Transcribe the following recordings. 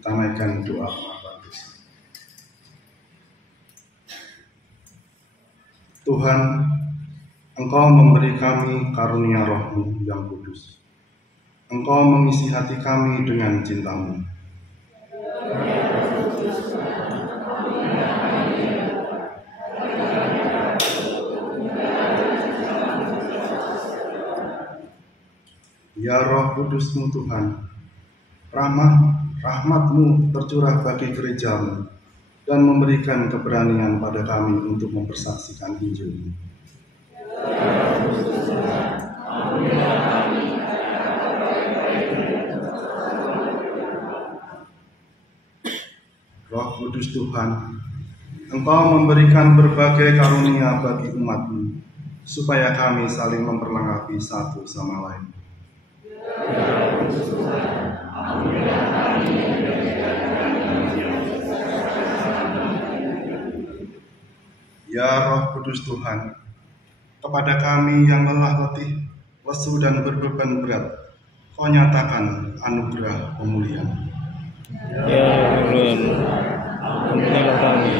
Kita naikkan doa pengakuan dosa. Tuhan, Engkau memberi kami karunia Roh-Mu yang kudus. Engkau mengisi hati kami dengan cinta-Mu. Ya Roh Kudus-Mu Tuhan, rahmat-Mu tercurah bagi gereja-Mu dan memberikan keberanian pada kami untuk mempersaksikan Injil-Mu. Roh Kudus Tuhan, Engkau memberikan berbagai karunia bagi umat-Mu, supaya kami saling memperlengkapi satu sama lain. Ya Roh Kudus Tuhan, kepada kami yang lelah letih, lesu dan berbeban berat, Kau nyatakan anugerah pemulihan. Ya Tuhan, ampunilah kami.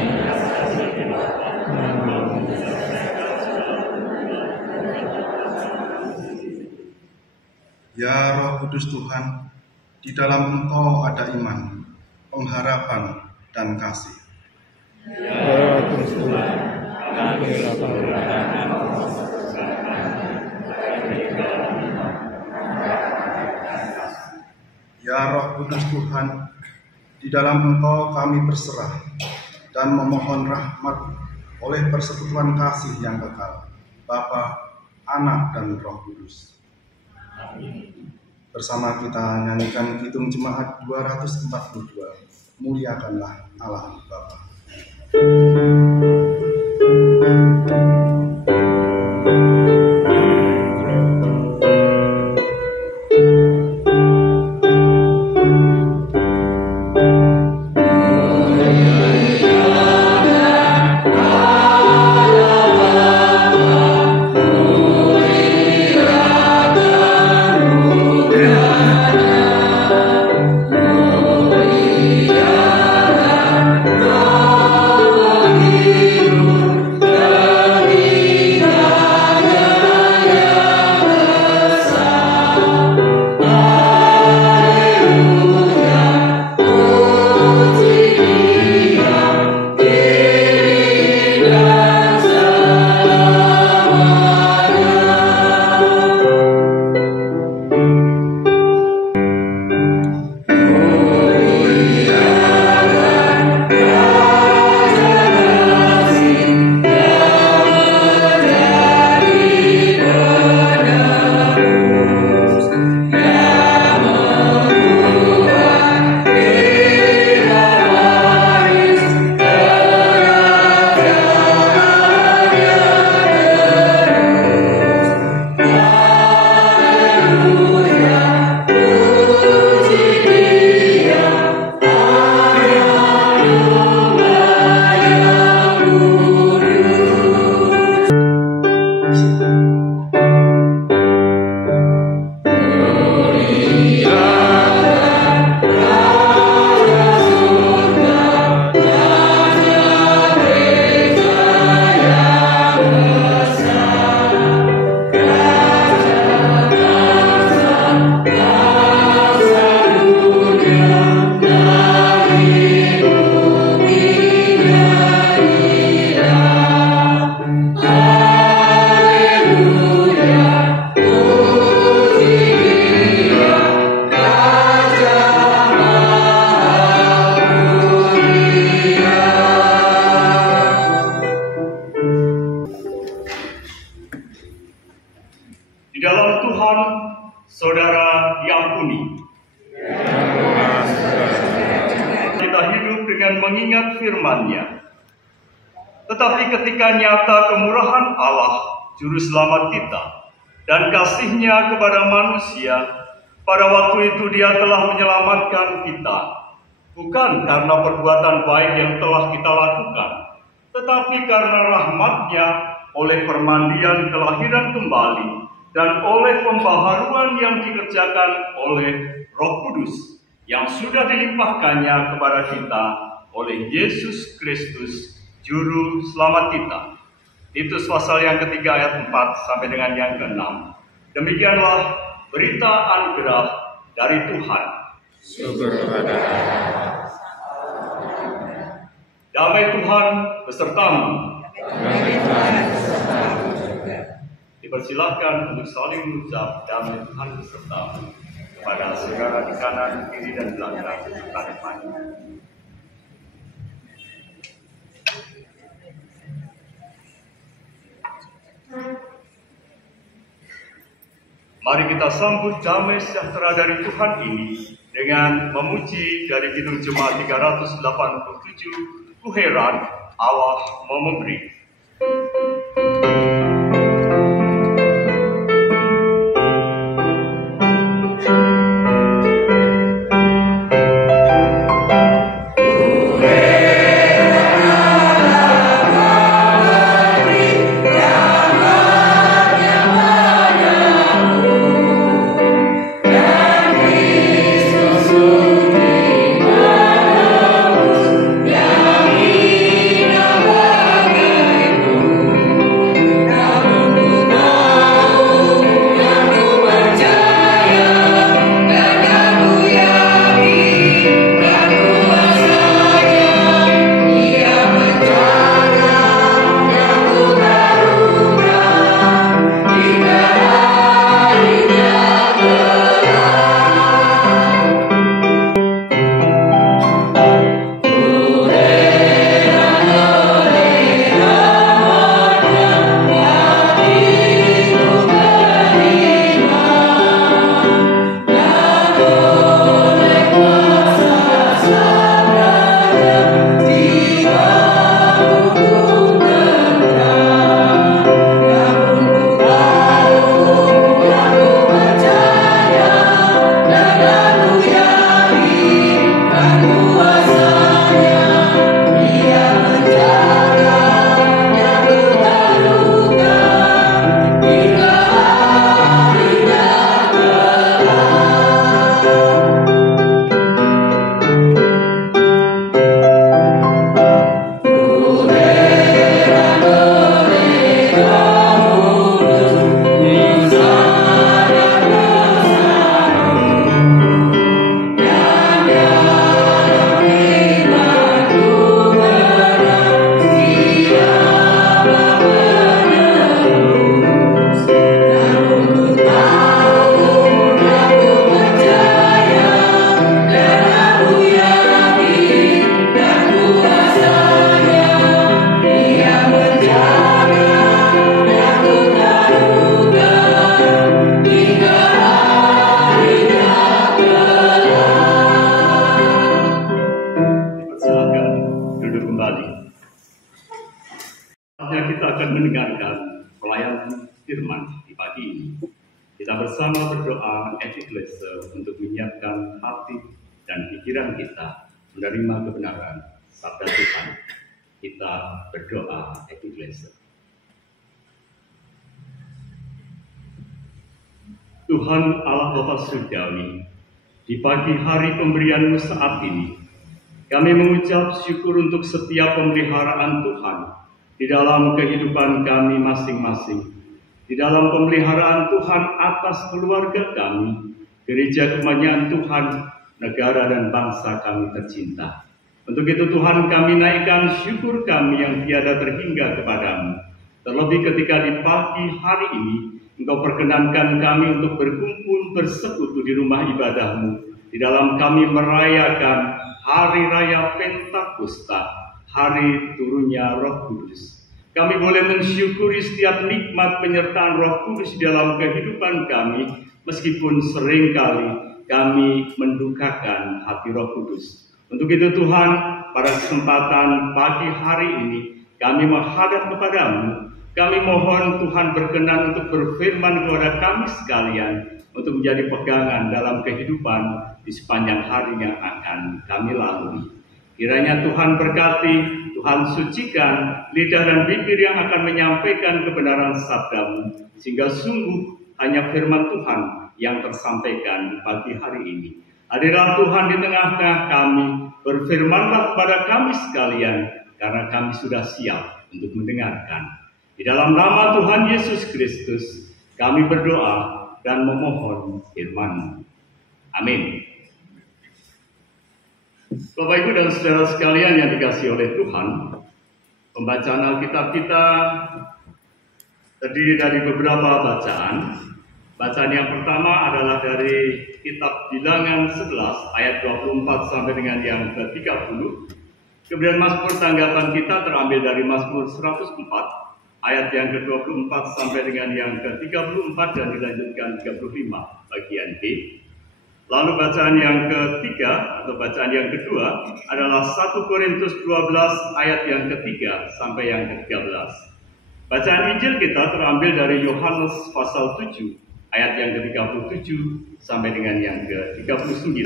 Ya Roh Kudus Tuhan, di dalam Engkau ada iman, pengharapan, dan kasih. Ya Roh Kudus Tuhan, ampunilah kami. Ya Roh Kudus Tuhan, di dalam Engkau kami berserah dan memohon rahmat oleh persekutuan kasih yang kekal, Bapa, Anak, dan Roh Kudus. Bersama kita nyanyikan Kidung Jemaat 242, Muliakanlah Allah Bapa. Saudara diampuni. Kita hidup dengan mengingat firman-Nya. Tetapi ketika nyata kemurahan Allah, Juru Selamat kita, dan kasih-Nya kepada manusia, pada waktu itu Dia telah menyelamatkan kita, bukan karena perbuatan baik yang telah kita lakukan, tetapi karena rahmat-Nya oleh permandian kelahiran kembali dan oleh pembaharuan yang dikerjakan oleh Roh Kudus yang sudah dilimpahkannya kepada kita oleh Yesus Kristus, Juru Selamat kita. Titus pasal yang ketiga ayat 4 sampai dengan yang ke-6. Demikianlah berita anugerah dari Tuhan. Syukur kepada Allah. Damai Tuhan besertamu. Damai Tuhan besertamu juga. Dipersilakan untuk saling mengucap damai Tuhan besertamu kepada saudara di kanan, kiri, dan belakang serta depannya. Mari kita sambut damai sejahtera dari Tuhan ini dengan memuji dari Kidung Jemaat 387, Ku heran Allah mau memberi. Bersama berdoa epiklese untuk menyiapkan hati dan pikiran kita menerima kebenaran sabda Tuhan. Kita berdoa epiklese. Tuhan Allah Bapa Surgawi, di pagi hari pemberian-Mu saat ini, kami mengucap syukur untuk setiap pemeliharaan Tuhan di dalam kehidupan kami masing-masing. Di dalam pemeliharaan Tuhan atas keluarga kami, gereja kemuliaan Tuhan, negara dan bangsa kami tercinta. Untuk itu Tuhan, kami naikkan syukur kami yang tiada terhingga kepadamu. Terlebih ketika di pagi hari ini, Engkau perkenankan kami untuk berkumpul bersekutu di rumah ibadah-Mu. Di dalam kami merayakan Hari Raya Pentakosta, hari turunnya Roh Kudus. Kami boleh mensyukuri setiap nikmat penyertaan Roh Kudus dalam kehidupan kami, meskipun seringkali kami mendukakan hati Roh Kudus. Untuk itu Tuhan, pada kesempatan pagi hari ini, kami menghadap kepadamu. Kami mohon Tuhan berkenan untuk berfirman kepada kami sekalian, untuk menjadi pegangan dalam kehidupan di sepanjang hari yang akan kami lalui. Kiranya Tuhan berkati, Tuhan sucikan lidah dan bibir yang akan menyampaikan kebenaran sabda-Mu, sehingga sungguh hanya firman Tuhan yang tersampaikan pagi hari ini. Hadirlah Tuhan di tengah-tengah kami, berfirmanlah kepada kami sekalian, karena kami sudah siap untuk mendengarkan. Di dalam nama Tuhan Yesus Kristus, kami berdoa dan memohon firman-Mu. Amin. Bapak, Ibu, dan saudara sekalian yang dikasihi oleh Tuhan, pembacaan Alkitab kita terdiri dari beberapa bacaan. Bacaan yang pertama adalah dari kitab Bilangan 11 ayat 24 sampai dengan yang ke-30. Kemudian Mazmur tanggapan kita terambil dari Mazmur 104 ayat yang ke-24 sampai dengan yang ke-34 dan dilanjutkan 35 bagian B. Lalu bacaan yang ketiga atau bacaan yang kedua adalah 1 Korintus 12 ayat yang ketiga sampai yang ke-13. Bacaan Injil kita terambil dari Yohanes pasal 7 ayat yang ke-37 sampai dengan yang ke-39.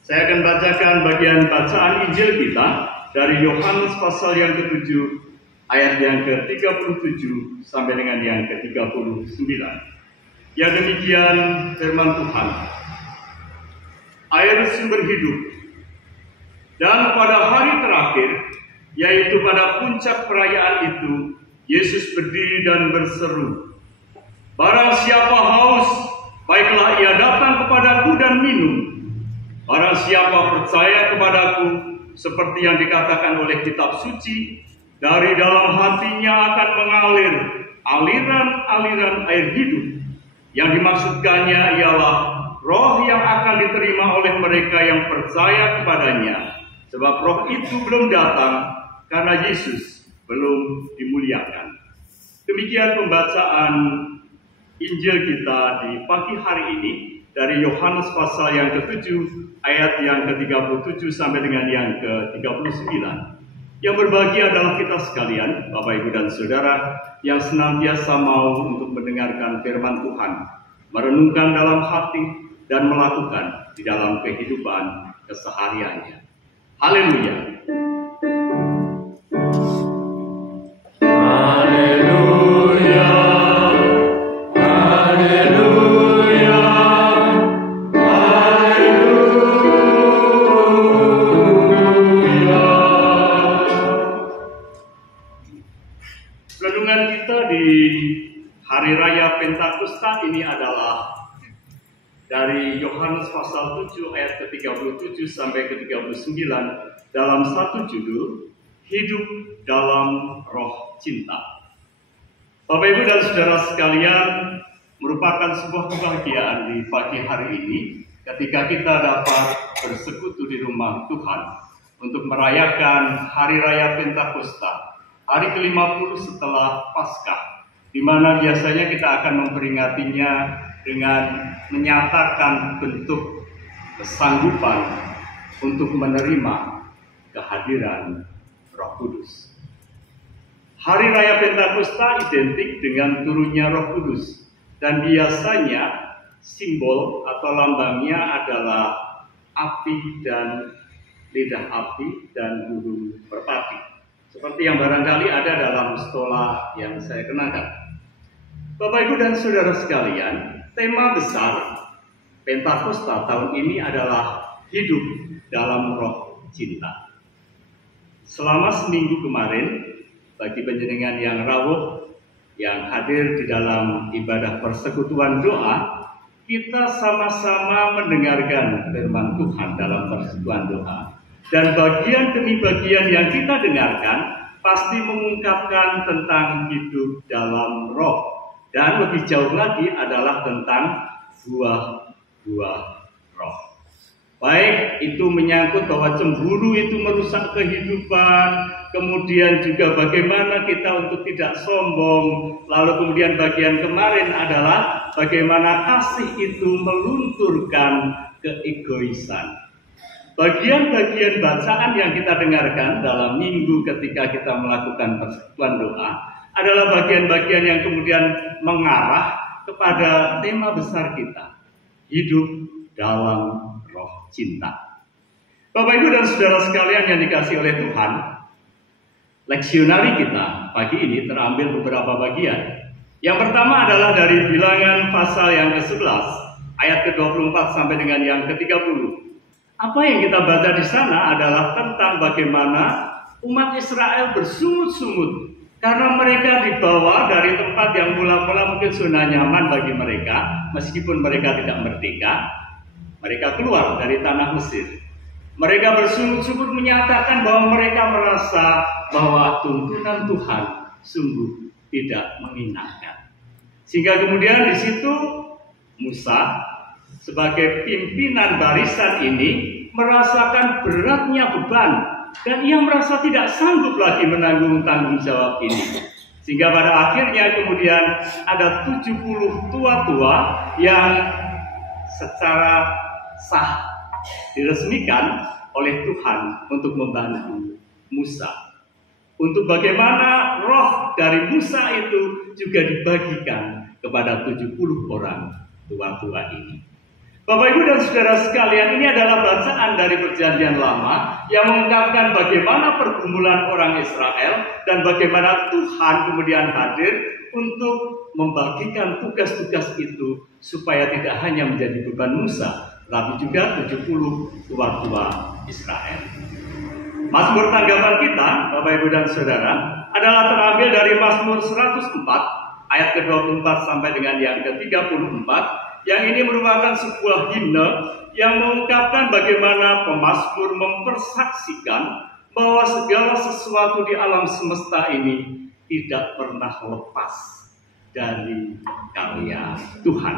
Saya akan bacakan bagian bacaan Injil kita dari Yohanes pasal yang ke-7 ayat yang ke-37 sampai dengan yang ke-39. Ya, demikian firman Tuhan. Air sumber hidup. Dan pada hari terakhir, yaitu pada puncak perayaan itu, Yesus berdiri dan berseru, "Barang siapa haus, baiklah ia datang kepadaku dan minum. Barang siapa percaya kepadaku, seperti yang dikatakan oleh kitab suci, dari dalam hatinya akan mengalir aliran-aliran air hidup." Yang dimaksudkannya ialah roh yang akan diterima oleh mereka yang percaya kepadanya. Sebab roh itu belum datang karena Yesus belum dimuliakan. Demikian pembacaan Injil kita di pagi hari ini dari Yohanes pasal yang ke-7 ayat yang ke-37 sampai dengan yang ke-39. Yang berbahagia adalah kita sekalian, Bapak, Ibu, dan Saudara, yang senantiasa mau untuk mendengarkan firman Tuhan, merenungkan dalam hati, dan melakukan di dalam kehidupan kesehariannya. Haleluya. Hari Raya Pentakosta ini adalah dari Yohanes pasal 7 ayat ke-37 sampai ke-39 dalam satu judul, Hidup dalam Roh Cinta. Bapak, Ibu, dan saudara sekalian, merupakan sebuah kebahagiaan di pagi hari ini ketika kita dapat bersekutu di rumah Tuhan untuk merayakan Hari Raya Pentakosta, hari ke-50 setelah Paskah, di mana biasanya kita akan memperingatinya dengan menyatakan bentuk kesanggupan untuk menerima kehadiran Roh Kudus. Hari Raya Pentakosta identik dengan turunnya Roh Kudus, dan biasanya simbol atau lambangnya adalah api dan lidah api dan burung merpati, seperti yang barangkali ada dalam stola yang saya kenakan. Bapak, Ibu, dan saudara sekalian, tema besar Pentakosta tahun ini adalah hidup dalam roh cinta. Selama seminggu kemarin, bagi panjenengan yang rawuh, yang hadir di dalam ibadah persekutuan doa, kita sama-sama mendengarkan firman Tuhan dalam persekutuan doa. Dan bagian demi bagian yang kita dengarkan pasti mengungkapkan tentang hidup dalam roh. Dan lebih jauh lagi adalah tentang buah-buah roh. Baik itu menyangkut bahwa cemburu itu merusak kehidupan, kemudian juga bagaimana kita untuk tidak sombong, lalu kemudian bagian kemarin adalah bagaimana kasih itu melunturkan keegoisan. Bagian-bagian bacaan yang kita dengarkan dalam minggu ketika kita melakukan persekutuan doa adalah bagian-bagian yang kemudian mengarah kepada tema besar kita, hidup dalam roh cinta. Bapak, Ibu, dan saudara sekalian yang dikasihi oleh Tuhan, leksionari kita pagi ini terambil beberapa bagian. Yang pertama adalah dari Bilangan pasal yang ke-11 ayat ke-24 sampai dengan yang ke-30. Apa yang kita baca di sana adalah tentang bagaimana umat Israel bersungut-sungut karena mereka dibawa dari tempat yang mula-mula mungkin zona nyaman bagi mereka, meskipun mereka tidak merdeka. Mereka keluar dari tanah Mesir. Mereka bersungut-sungut menyatakan bahwa mereka merasa bahwa tuntunan Tuhan sungguh tidak mengenakan. Sehingga kemudian di situ Musa sebagai pimpinan barisan ini merasakan beratnya beban dan ia merasa tidak sanggup lagi menanggung tanggung jawab ini. Sehingga pada akhirnya kemudian ada 70 tua-tua yang secara sah diresmikan oleh Tuhan untuk membantu Musa. Untuk bagaimana roh dari Musa itu juga dibagikan kepada 70 orang tua-tua ini. Bapak, Ibu, dan Saudara sekalian, ini adalah bacaan dari Perjanjian Lama yang mengungkapkan bagaimana pergumulan orang Israel dan bagaimana Tuhan kemudian hadir untuk membagikan tugas-tugas itu supaya tidak hanya menjadi beban Musa, tapi juga 70 tua-tua Israel. Mazmur tanggapan kita, Bapak, Ibu, dan Saudara, adalah terambil dari Mazmur 104 ayat ke-24 sampai dengan yang ke-34. Yang ini merupakan sebuah himne yang mengungkapkan bagaimana pemazmur mempersaksikan bahwa segala sesuatu di alam semesta ini tidak pernah lepas dari karya Tuhan.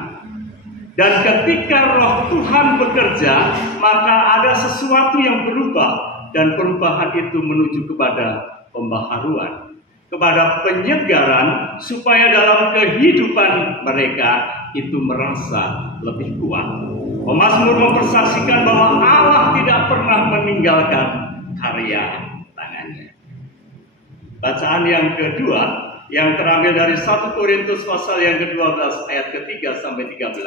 Dan ketika roh Tuhan bekerja, maka ada sesuatu yang berubah, dan perubahan itu menuju kepada pembaharuan, kepada penyegaran, supaya dalam kehidupan mereka itu merasa lebih kuat. Pemazmur mempersaksikan bahwa Allah tidak pernah meninggalkan karya tangannya. Bacaan yang kedua yang terambil dari 1 Korintus pasal yang ke-12 ayat ke-3 sampai 13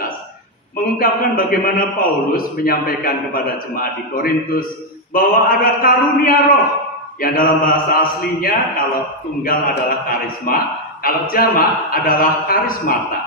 mengungkapkan bagaimana Paulus menyampaikan kepada jemaat di Korintus bahwa ada karunia roh yang dalam bahasa aslinya kalau tunggal adalah karisma, kalau jamak adalah karismata.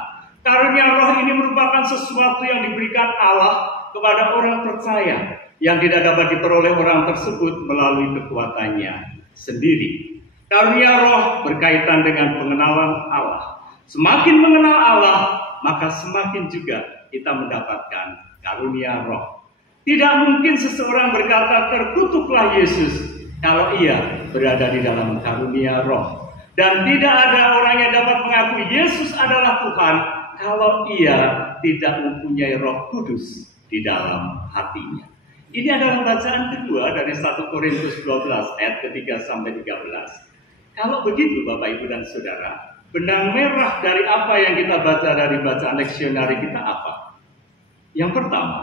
Karunia roh ini merupakan sesuatu yang diberikan Allah kepada orang percaya yang tidak dapat diperoleh orang tersebut melalui kekuatannya sendiri. Karunia roh berkaitan dengan pengenalan Allah. Semakin mengenal Allah, maka semakin juga kita mendapatkan karunia roh. Tidak mungkin seseorang berkata terkutuklah Yesus kalau ia berada di dalam karunia roh. Dan tidak ada orang yang dapat mengakui Yesus adalah Tuhan kalau ia tidak mempunyai Roh Kudus di dalam hatinya. Ini adalah bacaan kedua dari 1 Korintus 12 ayat ke-3 sampai 13. Kalau begitu Bapak, Ibu, dan Saudara, benang merah dari apa yang kita baca dari bacaan leksionari kita apa? Yang pertama,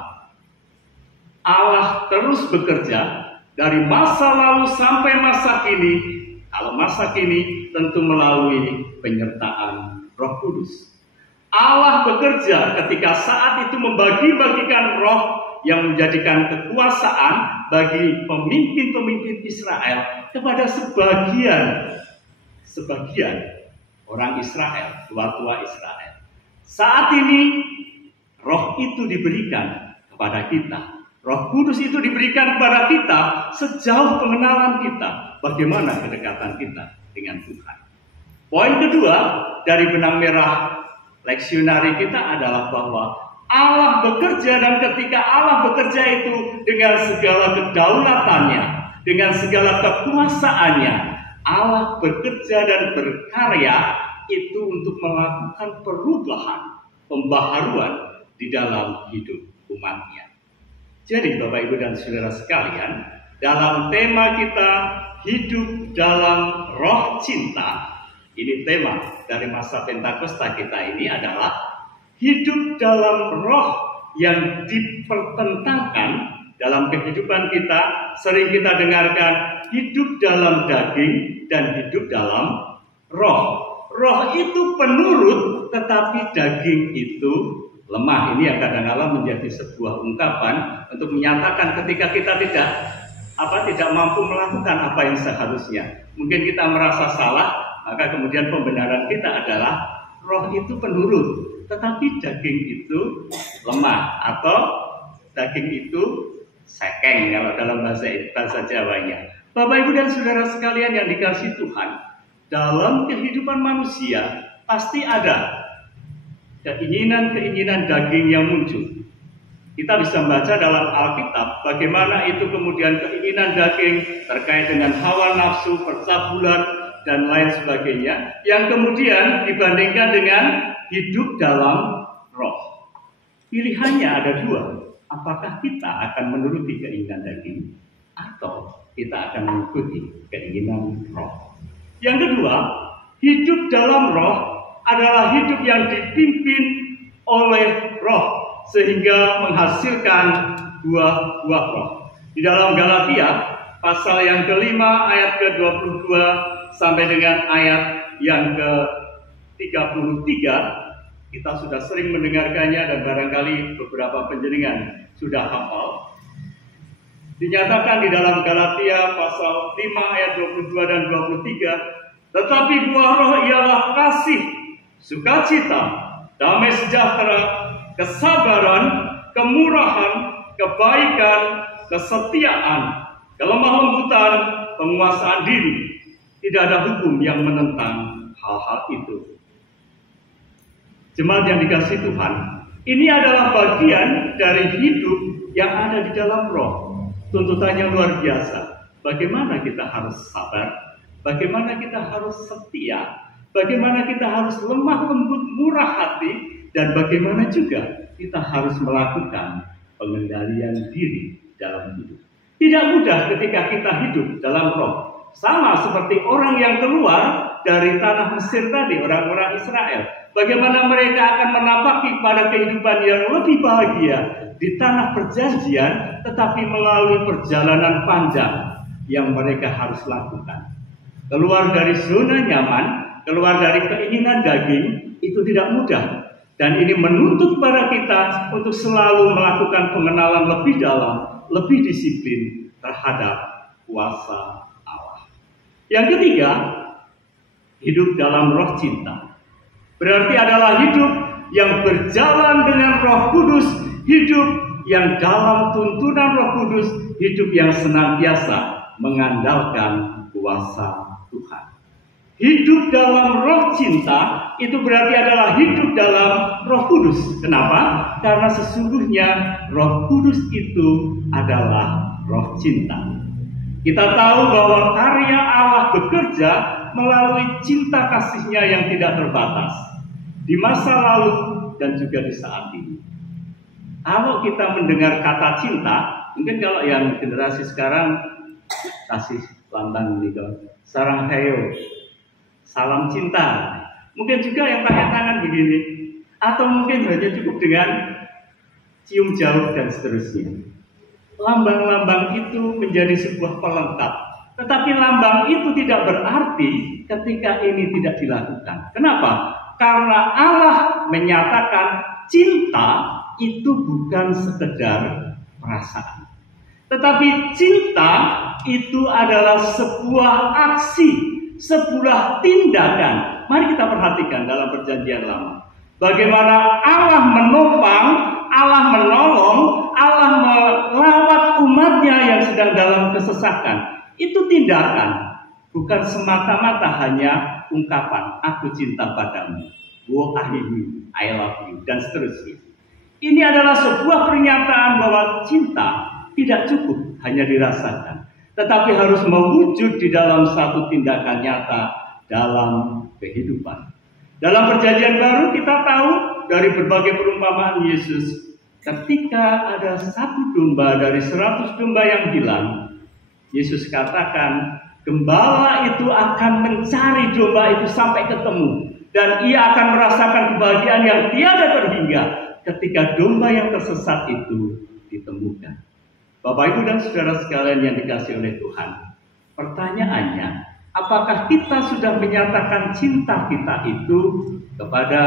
Allah terus bekerja dari masa lalu sampai masa kini. Kalau masa kini tentu melalui penyertaan Roh Kudus. Allah bekerja ketika saat itu membagi-bagikan roh yang menjadikan kekuasaan bagi pemimpin-pemimpin Israel kepada sebagian orang Israel, tua-tua Israel. Saat ini roh itu diberikan kepada kita. Roh Kudus itu diberikan kepada kita sejauh pengenalan kita, bagaimana kedekatan kita dengan Tuhan. Poin kedua dari benang merah leksionari kita adalah bahwa Allah bekerja, dan ketika Allah bekerja itu dengan segala kedaulatannya, dengan segala kekuasaannya, Allah bekerja dan berkarya itu untuk melakukan perubahan, pembaharuan di dalam hidup umatnya. Jadi Bapak, Ibu, dan Saudara sekalian, dalam tema kita hidup dalam roh cinta, ini tema dari masa Pentakosta kita ini adalah hidup dalam roh yang dipertentangkan dalam kehidupan kita. Sering kita dengarkan hidup dalam daging dan hidup dalam roh. Roh itu penurut, tetapi daging itu lemah. Ini yang kadang-kadang menjadi sebuah ungkapan untuk menyatakan ketika kita tidak mampu melakukan apa yang seharusnya. Mungkin kita merasa salah, maka kemudian pembenaran kita adalah roh itu penurut, tetapi daging itu lemah atau daging itu sekeng kalau dalam bahasa Jawanya. Bapak, Ibu, dan saudara sekalian yang dikasihi Tuhan, dalam kehidupan manusia pasti ada keinginan-keinginan daging yang muncul. Kita bisa membaca dalam Alkitab bagaimana itu kemudian keinginan daging terkait dengan hawa nafsu, percabulan, dan lain sebagainya, yang kemudian dibandingkan dengan hidup dalam roh. Pilihannya ada dua. Apakah kita akan menuruti keinginan daging atau kita akan mengikuti keinginan roh? Yang kedua, hidup dalam roh adalah hidup yang dipimpin oleh roh, sehingga menghasilkan buah-buah roh. Di dalam Galatia pasal yang kelima ayat ke-22 sampai dengan ayat yang ke-33, kita sudah sering mendengarkannya dan barangkali beberapa penjenengan sudah hafal. Dinyatakan di dalam Galatia pasal 5 ayat 22 dan 23, tetapi buah roh ialah kasih, sukacita, damai sejahtera, kesabaran, kemurahan, kebaikan, kesetiaan, kelemah lembutan, penguasaan diri. Tidak ada hukum yang menentang hal-hal itu. Jemaat yang dikasihi Tuhan, ini adalah bagian dari hidup yang ada di dalam roh. Tuntutannya luar biasa. Bagaimana kita harus sabar, bagaimana kita harus setia, bagaimana kita harus lemah lembut, murah hati, dan bagaimana juga kita harus melakukan pengendalian diri dalam hidup. Tidak mudah ketika kita hidup dalam roh. Sama seperti orang yang keluar dari tanah Mesir tadi, orang-orang Israel. Bagaimana mereka akan menapaki pada kehidupan yang lebih bahagia di tanah perjanjian, tetapi melalui perjalanan panjang yang mereka harus lakukan. Keluar dari zona nyaman, keluar dari keinginan daging, itu tidak mudah. Dan ini menuntut para kita untuk selalu melakukan pengenalan lebih dalam, lebih disiplin terhadap kuasa Allah. Yang ketiga, hidup dalam roh cinta. Berarti adalah hidup yang berjalan dengan Roh Kudus, hidup yang dalam tuntunan Roh Kudus, hidup yang senantiasa mengandalkan kuasa Tuhan. Hidup dalam roh cinta itu berarti adalah hidup dalam Roh Kudus. Kenapa? Karena sesungguhnya Roh Kudus itu adalah roh cinta. Kita tahu bahwa karya Allah bekerja melalui cinta kasih-Nya yang tidak terbatas di masa lalu dan juga di saat ini. Kalau kita mendengar kata cinta, mungkin kalau yang generasi sekarang kasih lambang gitu, sarang hayo, salam cinta. Mungkin juga yang pakai tangan begini, atau mungkin hanya cukup dengan cium jauh dan seterusnya. Lambang-lambang itu menjadi sebuah pelengkap. Tetapi lambang itu tidak berarti ketika ini tidak dilakukan. Kenapa? Karena Allah menyatakan cinta itu bukan sekedar perasaan. Tetapi cinta itu adalah sebuah aksi, sebuah tindakan. Mari kita perhatikan dalam perjanjian lama. Bagaimana Allah menopang, Allah menolong, Allah melawat umatnya yang sedang dalam kesesatan. Itu tindakan, bukan semata-mata hanya ungkapan, aku cinta padamu, I love you, dan seterusnya. Ini adalah sebuah pernyataan bahwa cinta tidak cukup hanya dirasakan, tetapi harus mewujud di dalam satu tindakan nyata dalam kehidupan. Dalam perjanjian baru kita tahu dari berbagai perumpamaan Yesus, ketika ada satu domba dari 100 domba yang hilang, Yesus katakan, gembala itu akan mencari domba itu sampai ketemu. Dan ia akan merasakan kebahagiaan yang tiada terhingga ketika domba yang tersesat itu ditemukan. Bapak, Ibu, dan saudara sekalian yang dikasihi oleh Tuhan, pertanyaannya, apakah kita sudah menyatakan cinta kita itu kepada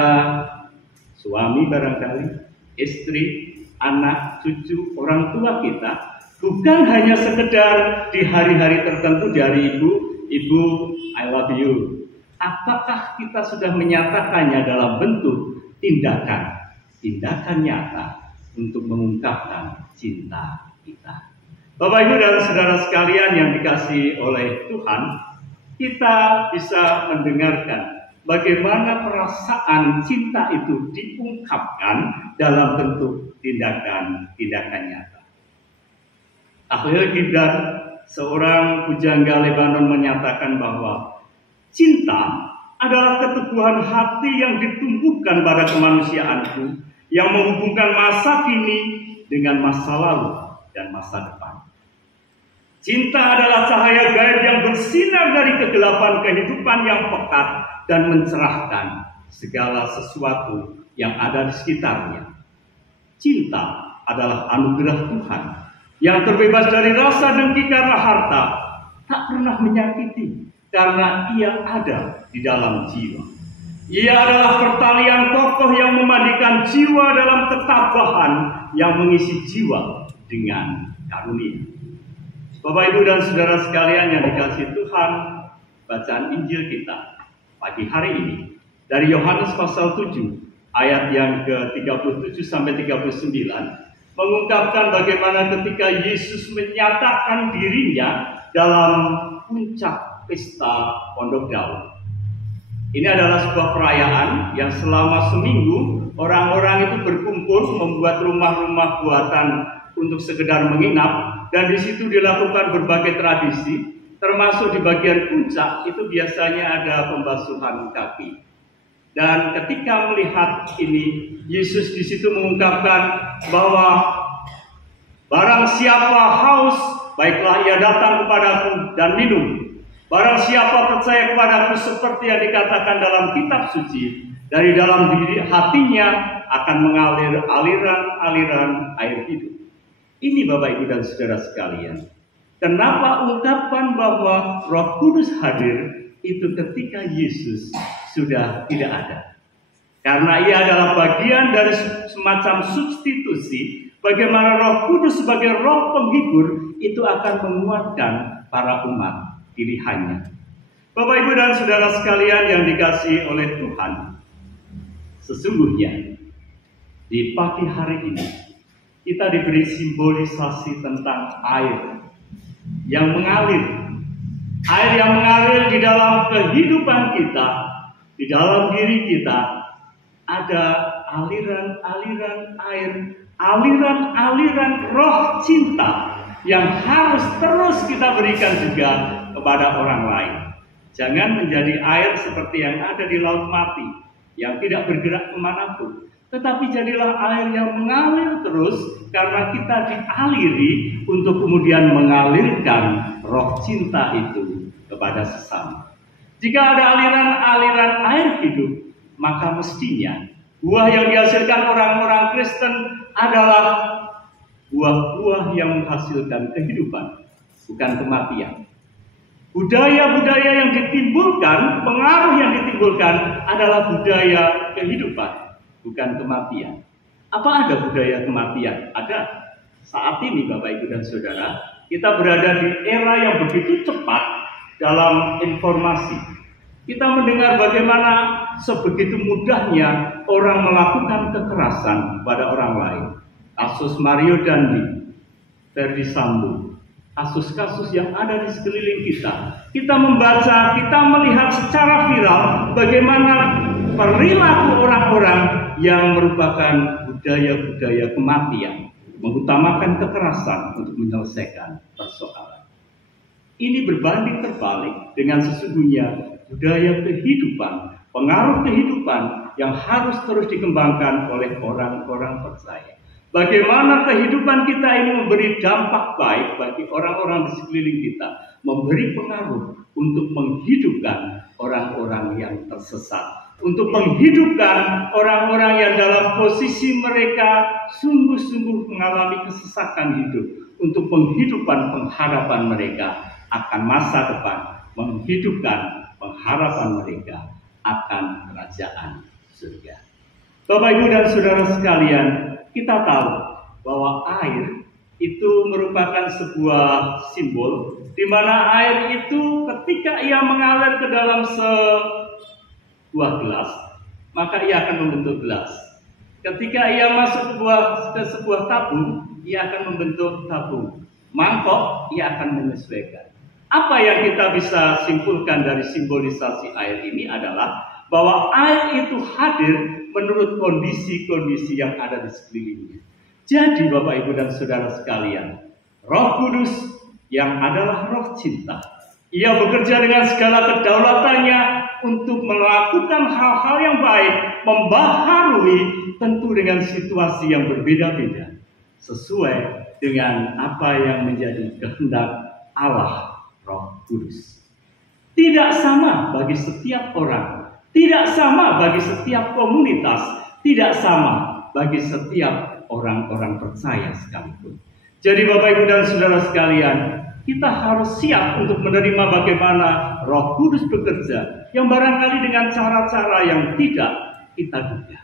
suami barangkali, istri, anak, cucu, orang tua kita, bukan hanya sekedar di hari-hari tertentu dari ibu, I love you, apakah kita sudah menyatakannya dalam bentuk tindakan nyata untuk mengungkapkan cinta kita. Bapak, Ibu, dan saudara sekalian yang dikasihi oleh Tuhan, kita bisa mendengarkan bagaimana perasaan cinta itu diungkapkan dalam bentuk tindakan nyata. Khalil Gibran, seorang pujangga Lebanon, menyatakan bahwa cinta adalah keteguhan hati yang ditumbuhkan pada kemanusiaanku, yang menghubungkan masa kini dengan masa lalu dan masa depan. Cinta adalah cahaya gaib yang bersinar dari kegelapan kehidupan yang pekat dan mencerahkan segala sesuatu yang ada di sekitarnya. Cinta adalah anugerah Tuhan yang terbebas dari rasa dengki karena harta, tak pernah menyakiti karena ia ada di dalam jiwa. Ia adalah pertalian kokoh yang memandikan jiwa dalam ketabahan yang mengisi jiwa dengan karunia. Bapak, Ibu, dan saudara sekalian yang dikasihi Tuhan, bacaan Injil kita pagi hari ini dari Yohanes pasal 7 ayat yang ke-37 sampai 39 mengungkapkan bagaimana ketika Yesus menyatakan dirinya dalam puncak pesta Pondok Daun. Ini adalah sebuah perayaan yang selama seminggu orang-orang itu berkumpul membuat rumah-rumah buatan untuk sekedar menginap, dan di situ dilakukan berbagai tradisi, termasuk di bagian puncak itu biasanya ada pembasuhan kaki. Dan ketika melihat ini, Yesus di situ mengungkapkan bahwa barang siapa haus, baiklah ia datang kepadaku dan minum. Barang siapa percaya kepadaku seperti yang dikatakan dalam kitab suci, dari dalam diri hatinya akan mengalir aliran-aliran air hidup. Ini Bapak, Ibu, dan saudara sekalian, kenapa ungkapan bahwa Roh Kudus hadir itu ketika Yesus sudah tidak ada? Karena ia adalah bagian dari semacam substitusi bagaimana Roh Kudus sebagai roh penghibur itu akan menguatkan para umat pilihannya. Bapak, Ibu, dan saudara sekalian yang dikasihi oleh Tuhan, sesungguhnya di pagi hari ini kita diberi simbolisasi tentang air yang mengalir. Air yang mengalir di dalam kehidupan kita, di dalam diri kita, ada aliran-aliran air, aliran-aliran roh cinta yang harus terus kita berikan juga kepada orang lain. Jangan menjadi air seperti yang ada di laut mati, yang tidak bergerak kemanapun. Tetapi jadilah air yang mengalir terus, karena kita dialiri untuk kemudian mengalirkan roh cinta itu kepada sesama. Jika ada aliran-aliran air hidup, maka mestinya buah yang dihasilkan orang-orang Kristen adalah buah-buah yang menghasilkan kehidupan, bukan kematian. Budaya-budaya yang ditimbulkan, pengaruh yang ditimbulkan adalah budaya kehidupan, bukan kematian. Apa ada budaya kematian? Ada. Saat ini Bapak, Ibu, dan saudara, kita berada di era yang begitu cepat dalam informasi. Kita mendengar bagaimana sebegitu mudahnya orang melakukan kekerasan pada orang lain. Kasus Mario Dandi, Ferdi Sambo, kasus-kasus yang ada di sekeliling kita. Kita membaca, kita melihat secara viral bagaimana perilaku orang-orang yang merupakan budaya-budaya kematian, mengutamakan kekerasan untuk menyelesaikan persoalan. Ini berbanding terbalik dengan sesungguhnya budaya kehidupan, pengaruh kehidupan yang harus terus dikembangkan oleh orang-orang percaya. Bagaimana kehidupan kita ini memberi dampak baik bagi orang-orang di sekeliling kita, memberi pengaruh untuk menghidupkan orang-orang yang tersesat, untuk menghidupkan orang-orang yang dalam posisi mereka sungguh-sungguh mengalami kesesakan hidup, untuk penghidupan pengharapan mereka akan masa depan, menghidupkan pengharapan mereka akan kerajaan surga. Bapak, Ibu, dan saudara sekalian, kita tahu bahwa air itu merupakan sebuah simbol di mana air itu ketika ia mengalir ke dalam buah gelas, maka ia akan membentuk gelas. Ketika ia masuk ke sebuah tabung, ia akan membentuk tabung. Mangkok, ia akan menyesuaikan. Apa yang kita bisa simpulkan dari simbolisasi air ini adalah bahwa air itu hadir menurut kondisi-kondisi yang ada di sekelilingnya. Jadi Bapak Ibu dan Saudara sekalian, Roh Kudus yang adalah roh cinta, ia bekerja dengan segala kedaulatannya untuk melakukan hal-hal yang baik, membaharui tentu dengan situasi yang berbeda-beda, sesuai dengan apa yang menjadi kehendak Allah Roh Kudus. Tidak sama bagi setiap orang, tidak sama bagi setiap komunitas, tidak sama bagi setiap orang-orang percaya sekalipun. Jadi Bapak Ibu dan Saudara sekalian, kita harus siap untuk menerima bagaimana Roh Kudus bekerja, yang barangkali dengan cara-cara yang tidak kita duga.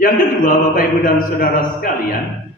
Yang kedua, Bapak Ibu dan Saudara sekalian,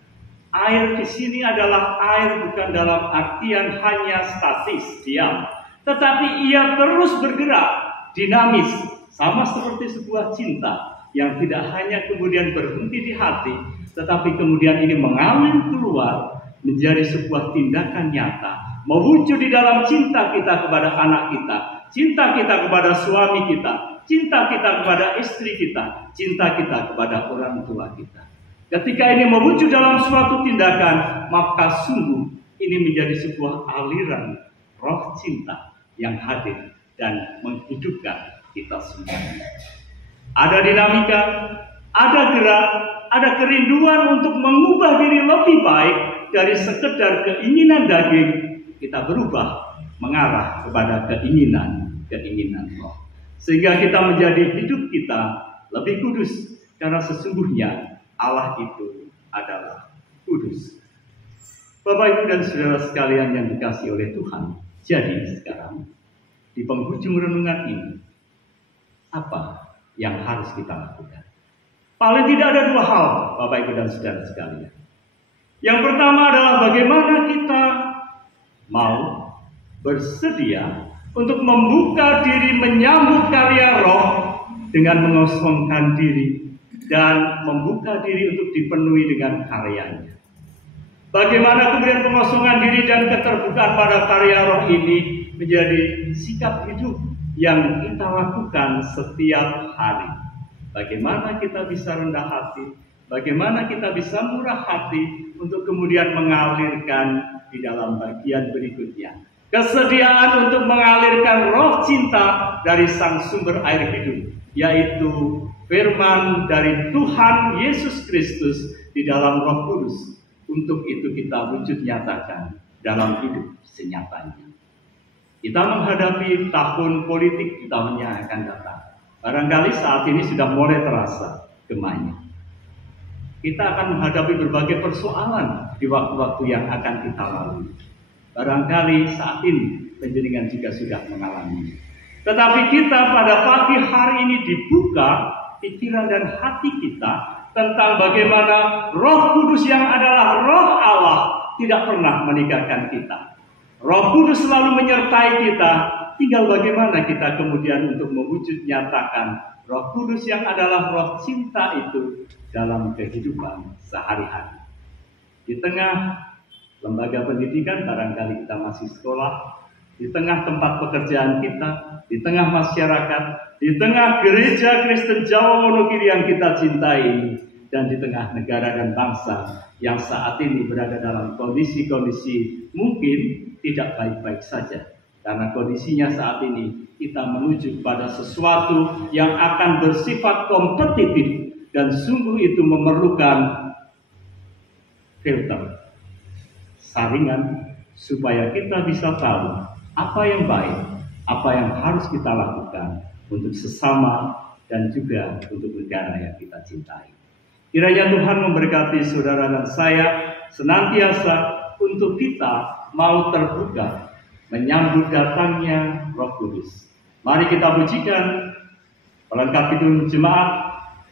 air di sini adalah air bukan dalam artian hanya statis, diam, tetapi ia terus bergerak, dinamis, sama seperti sebuah cinta yang tidak hanya kemudian berhenti di hati, tetapi kemudian ini mengalir keluar menjadi sebuah tindakan nyata, mewujud di dalam cinta kita kepada anak kita, cinta kita kepada suami kita, cinta kita kepada istri kita, cinta kita kepada orang tua kita. Ketika ini mewujud dalam suatu tindakan, maka sungguh ini menjadi sebuah aliran roh cinta yang hadir dan menghidupkan kita semua. Ada dinamika, ada gerak, ada kerinduan untuk mengubah diri lebih baik dari sekedar keinginan daging. Kita berubah mengarah kepada keinginan roh. Sehingga kita menjadi hidup kita lebih kudus, karena sesungguhnya Allah itu adalah kudus. Bapak Ibu dan Saudara sekalian yang dikasihi oleh Tuhan, jadi sekarang di penghujung renungan ini, apa yang harus kita lakukan? Paling tidak ada dua hal, Bapak Ibu dan Saudara sekalian. Yang pertama adalah bagaimana kita mau bersedia untuk membuka diri menyambut karya Roh dengan mengosongkan diri dan membuka diri untuk dipenuhi dengan karyanya. Bagaimana kemudian pengosongan diri dan keterbukaan pada karya Roh ini menjadi sikap hidup yang kita lakukan setiap hari. Bagaimana kita bisa rendah hati, bagaimana kita bisa murah hati untuk kemudian mengalirkan di dalam bagian berikutnya. Kesediaan untuk mengalirkan roh cinta dari sang sumber air hidup, yaitu firman dari Tuhan Yesus Kristus di dalam Roh Kudus. Untuk itu kita wujud nyatakan dalam hidup senyatanya. Kita menghadapi tahun politik di tahun yang akan datang. Barangkali saat ini sudah mulai terasa gemanya. Kita akan menghadapi berbagai persoalan di waktu-waktu yang akan kita lalui. Barangkali saat ini panjenengan juga sudah mengalaminya. Tetapi kita pada pagi hari ini dibuka pikiran dan hati kita tentang bagaimana Roh Kudus yang adalah Roh Allah tidak pernah meninggalkan kita. Roh Kudus selalu menyertai kita. Tinggal bagaimana kita kemudian untuk mewujud nyatakan Roh Kudus yang adalah roh cinta itu dalam kehidupan sehari-hari. Di tengah lembaga pendidikan barangkali kita masih sekolah, di tengah tempat pekerjaan kita, di tengah masyarakat, di tengah gereja Kristen Jawa Wonogiri yang kita cintai, dan di tengah negara dan bangsa yang saat ini berada dalam kondisi-kondisi mungkin tidak baik-baik saja. Karena kondisinya saat ini kita menuju pada sesuatu yang akan bersifat kompetitif dan sungguh itu memerlukan filter, saringan, supaya kita bisa tahu apa yang baik, apa yang harus kita lakukan untuk sesama dan juga untuk negara yang kita cintai. Kiranya Tuhan memberkati saudara dan saya senantiasa untuk kita mau terbuka menyambut datangnya Roh Kudus. Mari kita pujikan pelengkap hidup jemaat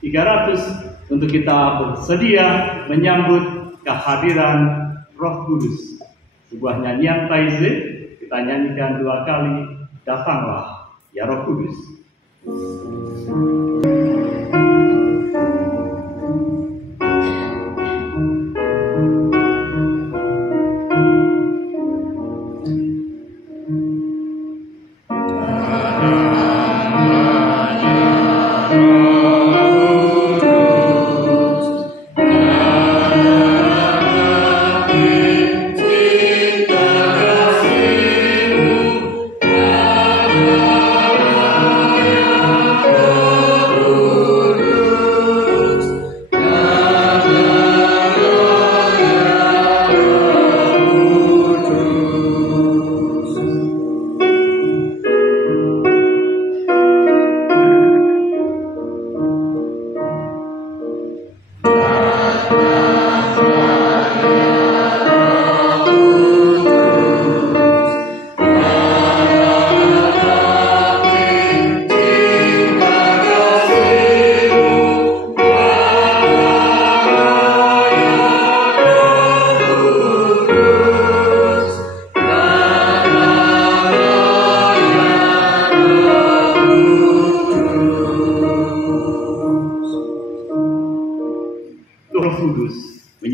300 untuk kita bersedia menyambut kehadiran Roh Kudus. Sebuah nyanyian Taizé kita nyanyikan 2 kali, datanglah ya Roh Kudus.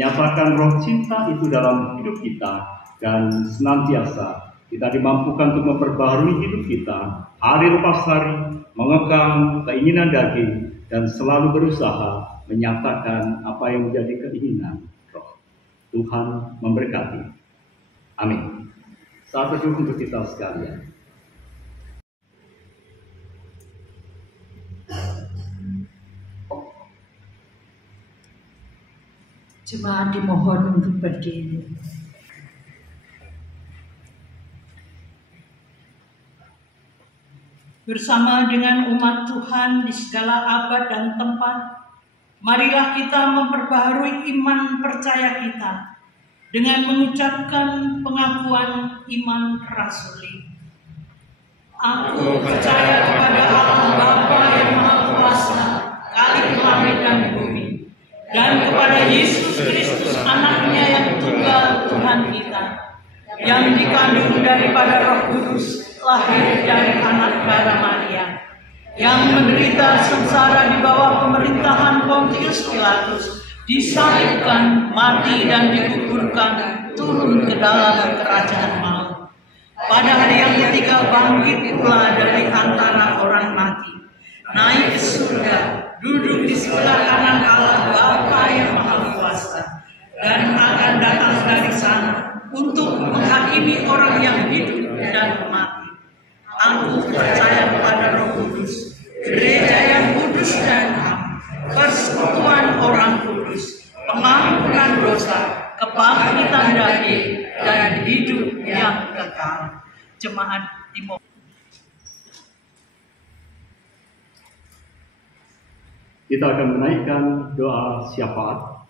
menyatakan roh cinta itu dalam hidup kita, dan senantiasa kita dimampukan untuk memperbaharui hidup kita hari lepas hari, mengekang keinginan daging, dan selalu berusaha menyatakan apa yang menjadi keinginan roh. Tuhan memberkati. Amin. Saat teduh untuk kita sekalian. Jemaat dimohon untuk berdiri. Bersama dengan umat Tuhan di segala abad dan tempat, marilah kita memperbaharui iman percaya kita dengan mengucapkan pengakuan iman rasuli. Aku percaya kepada Allah Bapa yang Maha Kuasa, Khalib langit dan bumi, dan kepada Yesus Kristus anaknya yang tunggal Tuhan kita, yang dikandung daripada Roh Kudus, lahir dari anak darah Maria, yang menderita sengsara di bawah pemerintahan Pontius Pilatus, disalibkan, mati dan dikuburkan, turun ke dalam kerajaan maut. Pada hari yang ketiga bangkit pula dari antara orang mati, naik ke surga, duduk di sebelah kanan Allah Bapa yang Maha Kuasa, dan akan datang dari sana untuk menghakimi orang yang hidup dan mati. Aku percaya kepada Roh Kudus, gereja yang kudus dan am, persekutuan orang kudus, pengampunan dosa, kebangkitan daging, dan hidup yang kekal. Jemaat dimohon. Kita akan menaikkan doa syafaat.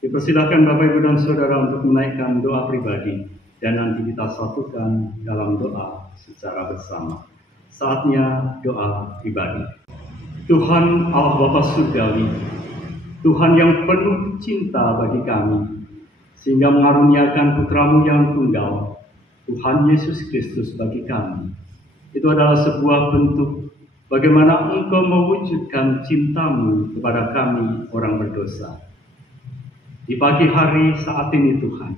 Dipersilakan Bapak Ibu dan Saudara untuk menaikkan doa pribadi, dan nanti kita satukan dalam doa secara bersama. Saatnya doa pribadi. Tuhan Allah Bapa Surgawi, Tuhan yang penuh cinta bagi kami, sehingga mengaruniakan Putra-Mu yang tunggal, Tuhan Yesus Kristus bagi kami. Itu adalah sebuah bentuk bagaimana Engkau mewujudkan cinta-Mu kepada kami orang berdosa. Di pagi hari saat ini Tuhan,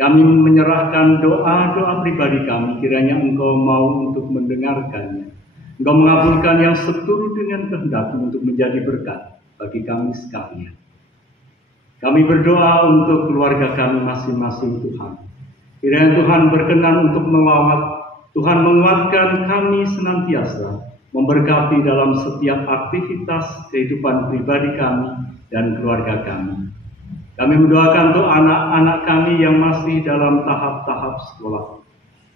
kami menyerahkan doa-doa pribadi kami, kiranya Engkau mau untuk mendengarkannya. Engkau mengabulkan yang seturut dengan kehendak-Mu untuk menjadi berkat bagi kami sekalian. Kami berdoa untuk keluarga kami masing-masing Tuhan. Kiranya Tuhan berkenan untuk melawat, Tuhan menguatkan kami senantiasa, memberkati dalam setiap aktivitas kehidupan pribadi kami dan keluarga kami. Kami mendoakan untuk anak-anak kami yang masih dalam tahap-tahap sekolah.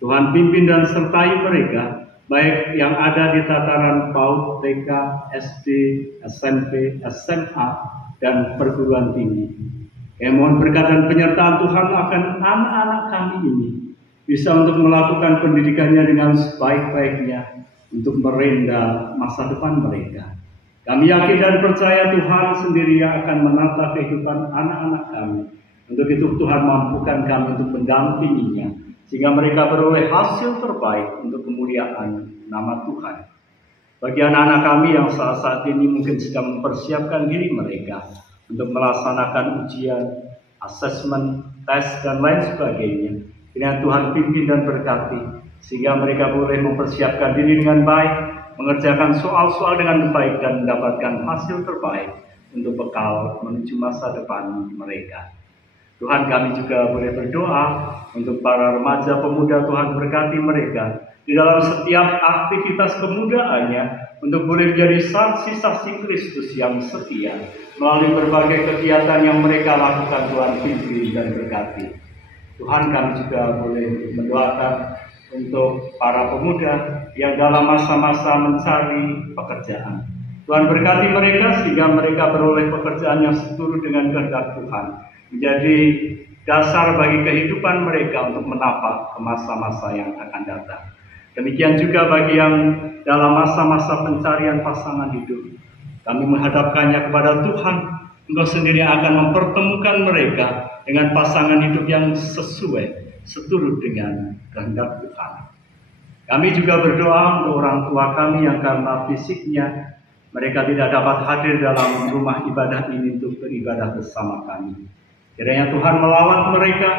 Tuhan pimpin dan sertai mereka, baik yang ada di tataran PAUD, TK, SD, SMP, SMA, dan perguruan tinggi. Kami mohon berkat dan penyertaan Tuhan akan anak-anak kami ini, bisa untuk melakukan pendidikannya dengan sebaik-baiknya, untuk merendah masa depan mereka. Kami yakin dan percaya Tuhan sendiri yang akan menata kehidupan anak-anak kami. Untuk itu Tuhan mampukan kami untuk mendampinginya, sehingga mereka beroleh hasil terbaik untuk kemuliaan nama Tuhan. Bagi anak-anak kami yang saat ini mungkin sedang mempersiapkan diri mereka untuk melaksanakan ujian, asesmen, tes, dan lain sebagainya, kiranya Tuhan pimpin dan berkati, sehingga mereka boleh mempersiapkan diri dengan baik, mengerjakan soal-soal dengan baik, dan mendapatkan hasil terbaik untuk bekal menuju masa depan mereka. Tuhan, kami juga boleh berdoa untuk para remaja pemuda. Tuhan berkati mereka di dalam setiap aktivitas kemudaannya untuk boleh menjadi saksi-saksi Kristus yang setia melalui berbagai kegiatan yang mereka lakukan. Tuhan pimpin dan berkati. Tuhan, kami juga boleh mendoakan untuk para pemuda yang dalam masa-masa mencari pekerjaan. Tuhan berkati mereka sehingga mereka beroleh pekerjaan yang seturut dengan kehendak Tuhan, menjadi dasar bagi kehidupan mereka untuk menapak ke masa-masa yang akan datang. Demikian juga bagi yang dalam masa-masa pencarian pasangan hidup, kami menghadapkannya kepada Tuhan. Engkau sendiri akan mempertemukan mereka dengan pasangan hidup yang sesuai, seturut dengan kehendak Tuhan. Kami juga berdoa untuk orang tua kami yang karena fisiknya mereka tidak dapat hadir dalam rumah ibadah ini untuk beribadah bersama kami. Kiranya Tuhan melawat mereka.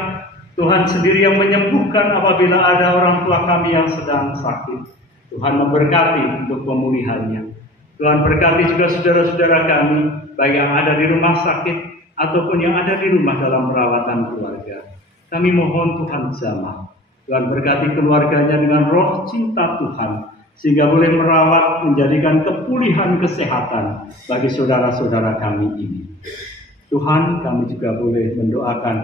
Tuhan sendiri yang menyembuhkan apabila ada orang tua kami yang sedang sakit. Tuhan memberkati untuk pemulihannya. Tuhan berkati juga saudara-saudara kami, baik yang ada di rumah sakit ataupun yang ada di rumah dalam perawatan keluarga. Kami mohon Tuhan jamah. Tuhan berkati keluarganya dengan roh cinta Tuhan, sehingga boleh merawat, menjadikan kepulihan kesehatan bagi saudara-saudara kami ini. Tuhan, kami juga boleh mendoakan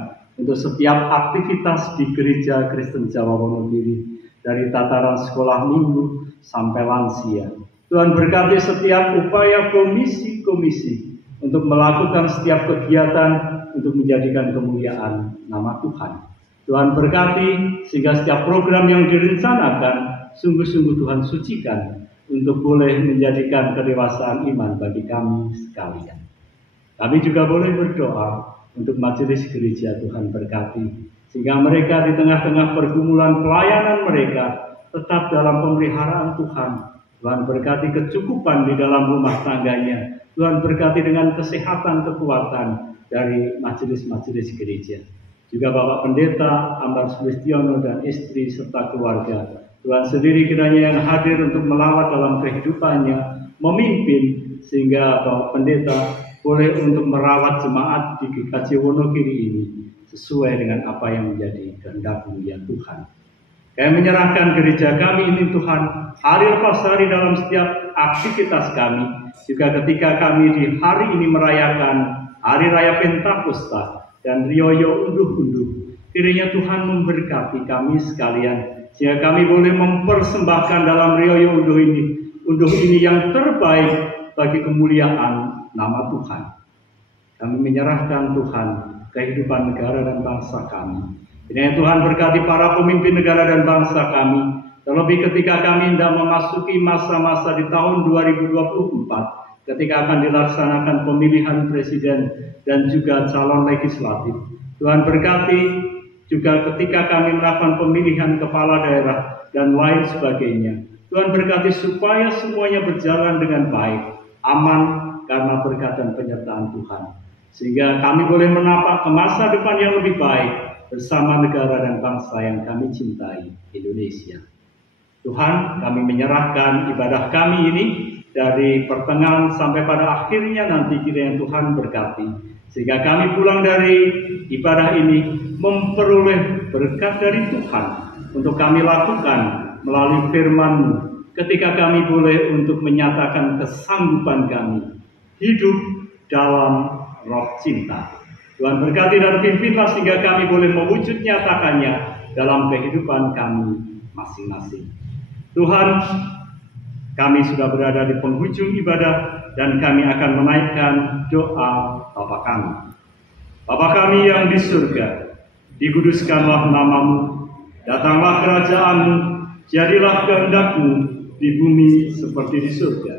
untuk setiap aktivitas di Gereja Kristen Jawa Wonogiri, dari tataran sekolah minggu sampai lansia. Tuhan berkati setiap upaya komisi-komisi untuk melakukan setiap kegiatan untuk menjadikan kemuliaan nama Tuhan. Tuhan berkati sehingga setiap program yang direncanakan sungguh-sungguh Tuhan sucikan untuk boleh menjadikan kedewasaan iman bagi kami sekalian. Kami juga boleh berdoa untuk majelis gereja. Tuhan berkati sehingga mereka di tengah-tengah pergumulan pelayanan mereka tetap dalam pemeliharaan Tuhan. Tuhan berkati kecukupan di dalam rumah tangganya. Tuhan berkati dengan kesehatan, kekuatan dari majelis-majelis gereja. Juga Bapak Pendeta Ambar Sulistiono dan istri serta keluarga, Tuhan sendiri kiranya yang hadir untuk melawat dalam kehidupannya, memimpin sehingga Bapak Pendeta boleh untuk merawat jemaat di GKJ Wonogiri ini sesuai dengan apa yang menjadi kehendak mulia Tuhan. Kami menyerahkan gereja kami ini Tuhan, hari lepas hari dalam setiap aktivitas kami. Juga ketika kami di hari ini merayakan Hari Raya Pentakosta dan Rioyo Unduh-Unduh, kiranya Tuhan memberkati kami sekalian, sehingga kami boleh mempersembahkan dalam Rioyo Unduh ini yang terbaik bagi kemuliaan nama Tuhan. Kami menyerahkan Tuhan kehidupan negara dan bangsa kami. Kiranya Tuhan berkati para pemimpin negara dan bangsa kami, terlebih ketika kami hendak memasuki masa-masa di tahun 2024, ketika akan dilaksanakan pemilihan presiden dan juga calon legislatif. Tuhan berkati juga ketika kami melakukan pemilihan kepala daerah dan lain sebagainya. Tuhan berkati supaya semuanya berjalan dengan baik, aman, karena berkat dan penyertaan Tuhan. Sehingga kami boleh menapak ke masa depan yang lebih baik bersama negara dan bangsa yang kami cintai, Indonesia. Tuhan, kami menyerahkan ibadah kami ini dari pertengahan sampai pada akhirnya nanti, kiranya Tuhan berkati. Sehingga kami pulang dari ibadah ini memperoleh berkat dari Tuhan untuk kami lakukan melalui firman-Mu. Ketika kami boleh untuk menyatakan kesanggupan kami hidup dalam roh cinta. Tuhan berkati dan pimpinlah sehingga kami boleh mewujud nyatakannya dalam kehidupan kami masing-masing. Tuhan, kami sudah berada di penghujung ibadah dan kami akan menaikkan doa Bapa kami. Bapa kami yang di surga, dikuduskanlah nama-Mu, datanglah kerajaan-Mu, jadilah kehendak-Mu di bumi seperti di surga.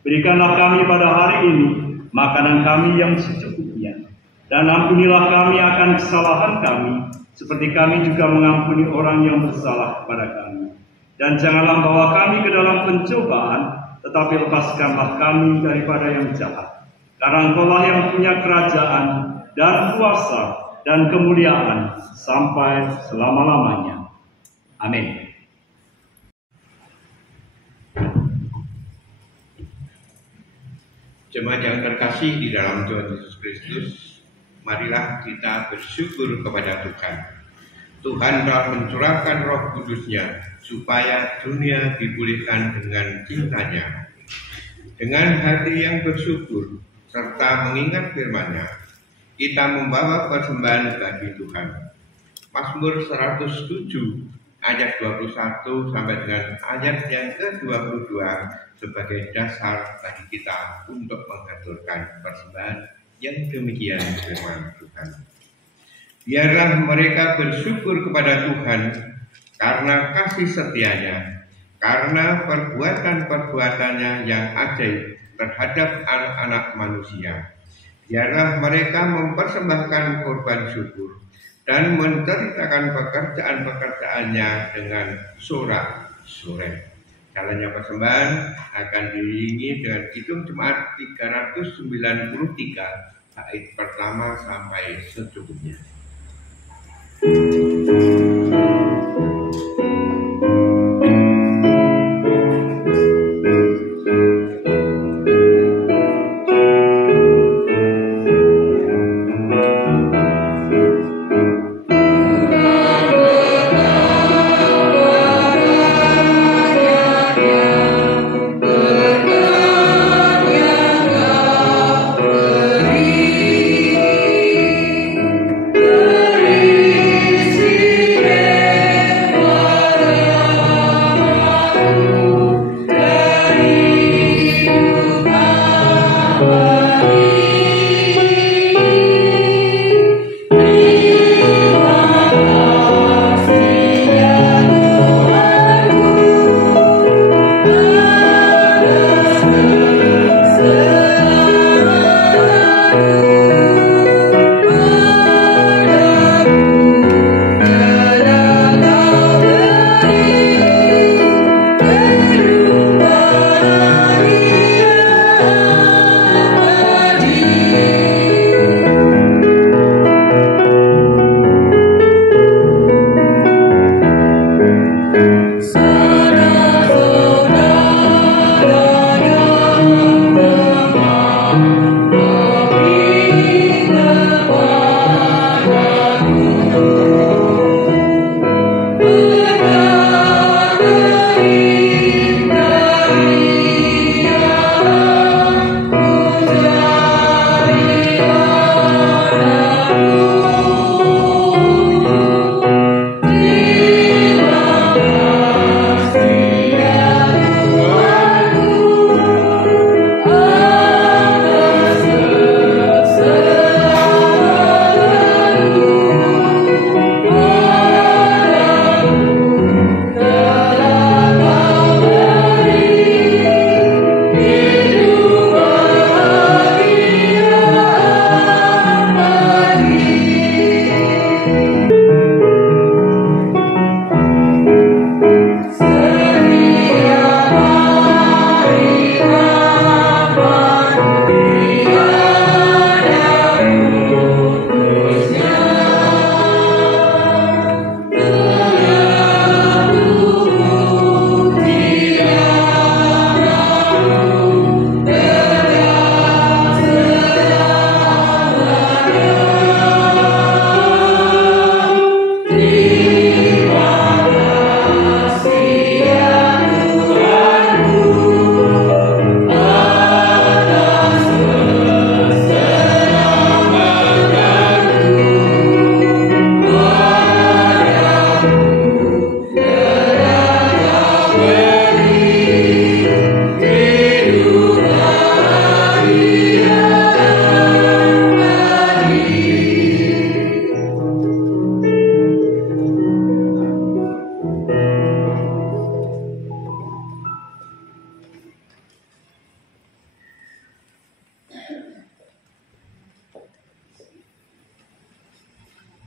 Berikanlah kami pada hari ini makanan kami yang secukupnya, dan ampunilah kami akan kesalahan kami, seperti kami juga mengampuni orang yang bersalah kepada kami. Dan janganlah bawa kami ke dalam pencobaan, tetapi lepaskanlah kami daripada yang jahat. Karena Engkaulah yang punya kerajaan dan kuasa dan kemuliaan sampai selama-lamanya. Amin. Jemaat yang terkasih di dalam Tuhan Yesus Kristus, marilah kita bersyukur kepada Tuhan. Tuhan telah mencurahkan Roh Kudus-Nya supaya dunia dipulihkan dengan cintanya. Dengan hati yang bersyukur serta mengingat firman-Nya, kita membawa persembahan bagi Tuhan. Mazmur 107 ayat 21 sampai dengan ayat yang ke-22 sebagai dasar bagi kita untuk mengaturkan persembahan yang demikian firman Tuhan. Biarlah mereka bersyukur kepada Tuhan karena kasih setianya, karena perbuatan-perbuatannya yang ajaib terhadap anak-anak manusia. Biarlah mereka mempersembahkan korban syukur dan menceritakan pekerjaan-pekerjaannya dengan sorak-sorai. Jalannya persembahan akan diiringi dengan Kidung Jemaat 393 bait pertama sampai secukupnya.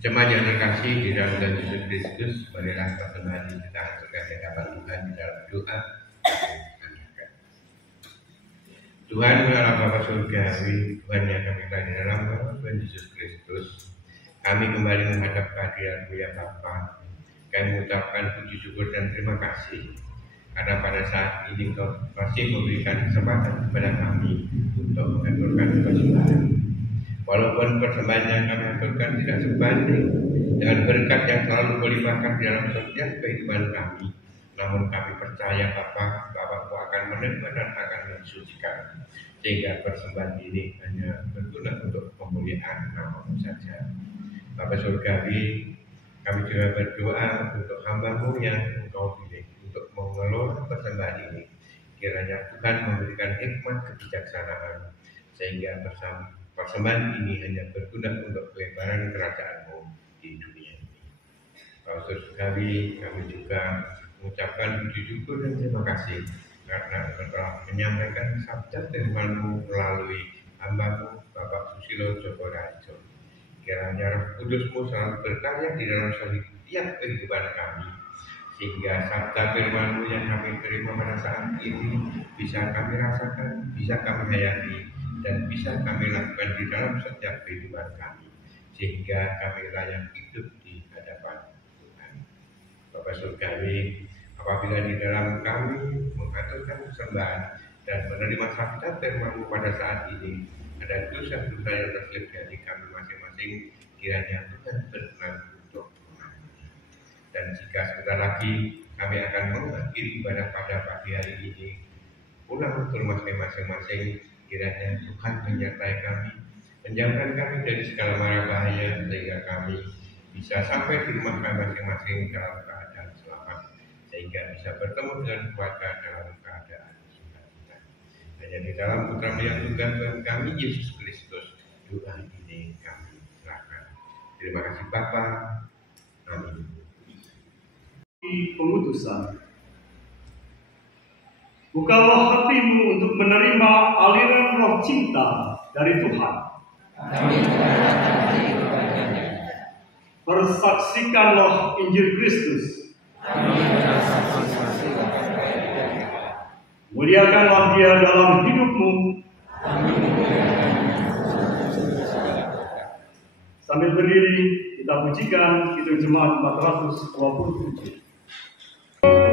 Jemaat yang terkasih di dalam Tuhan Yesus Kristus, marilah persembahan kita aturkan di hadapan Tuhan di dalam doa. Tuhan Allah Bapa Surgawi, Tuhan yang kami telah di dalam nama Tuhan Yesus Kristus, kami kembali menghadap kehadiran-Mu ya Bapa. Kami mengucapkan puji syukur dan terima kasih karena pada saat ini Engkau masih memberikan kesempatan kepada kami untuk mengaturkan persembahan. Walaupun persembahan yang kami aturkan tidak sebanding dengan berkat yang selalu melimpahkan di dalam setiap kehidupan kami, namun kami percaya Bapa-Mu akan menerima dan akan mensucikan, sehingga persembahan ini hanya berguna untuk pemuliaan nama-Mu saja. Bapa Surgawi, kami juga berdoa untuk hamba-Mu yang Engkau pilih untuk mengelola persembahan ini. Kiranya Tuhan memberikan hikmat kebijaksanaan, sehingga persembahan ini hanya berguna untuk pelebaran kerajaan-Mu di dunia ini. Bapa Surgawi, kami juga mengucapkan puji syukur dan terima kasih karena Engkau telah menyampaikan sabda firman-Mu melalui hamba-Mu Bapak Susilo Joko Rajo. Kiranya Roh Kudus-Mu selalu berkarya di dalam setiap kehidupan kami, sehingga sabda firman-Mu yang kami terima pada saat ini bisa kami rasakan, bisa kami hayati, dan bisa kami lakukan di dalam setiap kehidupan kami, sehingga kami layak hidup di hadapan Tuhan. Bapak Surgawi, apabila di dalam kami mengaturkan persembahan dan menerima sabda firman-Mu pada saat ini ada dosa-dosa yang terselip dari kami masing-masing, kiranya Tuhan berkenan untuk mengampuni. Dan jika sebentar lagi kami akan mengakhiri ibadah pada pagi hari ini, pulang ke rumah masing-masing, kiranya Tuhan menyertai kami, menjauhkan kami dari segala mara bahaya, sehingga kami bisa sampai di rumah kami masing-masing dalam keadaan selamat, sehingga bisa bertemu dengan keluarga dalam keadaan sukacita. Hanya di dalam Putra-Mu yang tunggal Tuhan kami Yesus Kristus, doa ini kami serahkan. Terima kasih Bapa. Amin. Pengutusan. Bukalah hatimu untuk menerima aliran roh cinta dari Tuhan. Persaksikanlah Injil Kristus. Muliakanlah Dia dalam hidupmu. Sambil berdiri, kita pujikan Kidung Jemaat 427. Oh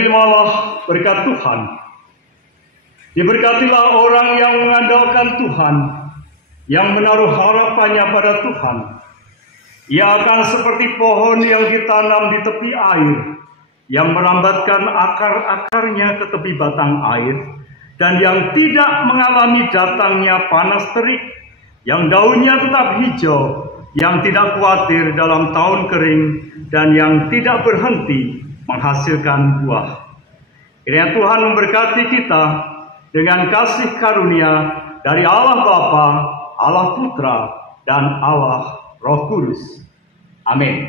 terimalah berkat Tuhan. Diberkatilah orang yang mengandalkan Tuhan, yang menaruh harapannya pada Tuhan. Ia akan seperti pohon yang ditanam di tepi air, yang merambatkan akar-akarnya ke tepi batang air, dan yang tidak mengalami datangnya panas terik, yang daunnya tetap hijau, yang tidak khawatir dalam tahun kering, dan yang tidak berhenti menghasilkan buah. Kiranya Tuhan memberkati kita dengan kasih karunia dari Allah Bapa, Allah Putra, dan Allah Roh Kudus. Amin.